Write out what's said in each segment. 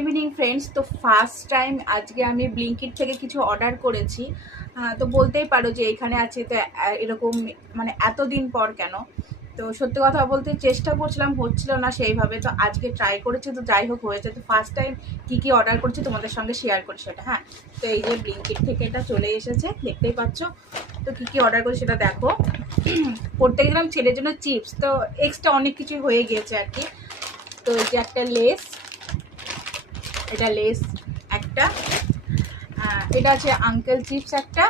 Evening friends, তো first time আজকে আমি ব্লিঙ্কিট থেকে কিছু অর্ডার করেছি। তো বলতেই পারো যে এখানে আছে, তো এরকম মানে এতদিন পর কেন। তো সত্যি কথা বলতে চেষ্টা করছিলাম, হচ্ছিল না সেইভাবে। তো আজকে ট্রাই করেছি, তো যাই হোক হয়েছে। তো ফার্স্ট টাইম কী কী অর্ডার করেছি তোমাদের সঙ্গে শেয়ার করি সেটা। হ্যাঁ, তো এই যে ব্লিঙ্কিট থেকে এটা চলে এসেছে, দেখতেই পাচ্ছ। তো কী কী অর্ডার করেছি সেটা দেখো। করতে গেলাম ছেলের জন্য চিপস, তো এক্সট্রা অনেক কিছুই হয়ে গিয়েছে আর কি। তো এই যে একটা লেস, এটা লেস একটা, এটা আছে আঙ্কেল চিপস একটা,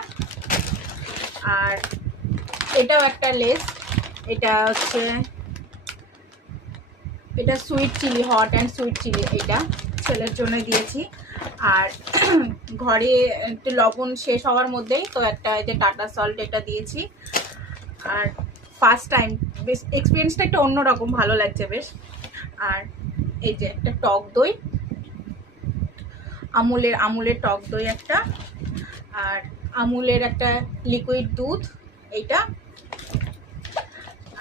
আর এটাও একটা লেস। এটা হচ্ছে এটা sweet chili, hot and sweet chili, এটা ছেলের জন্য দিয়েছি। আর ঘরে একটু লবণ শেষ হওয়ার মধ্যেই তো একটা এই যে টাটা সল্ট, এটা দিয়েছি। আর ফার্স্ট টাইম বেশ এক্সপিরিয়েন্সটা একটু অন্যরকম, ভালো লাগছে বেশ। আর এই যে একটা টক দই, আমুলের টক দই একটা, আর আমুলের একটা লিকুইড দুধ এইটা।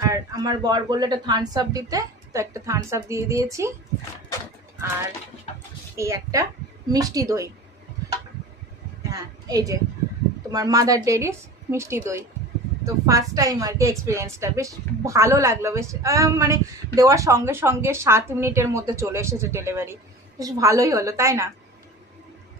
আর আমার বর বললো একটা থামস আপ দিতে, তো একটা থামস আপ দিয়ে দিয়েছি। আর এই একটা মিষ্টি দই, হ্যাঁ এই যে তোমার মাদার ডেয়ারিস মিষ্টি দই। তো ফার্স্ট টাইম আর কি এক্সপিরিয়েন্সটা বেশ ভালো লাগলো। বেশ মানে দেওয়ার সঙ্গে সঙ্গে 7 মিনিটের মধ্যে চলে এসেছে ডেলিভারি, বেশ ভালোই হলো, তাই না?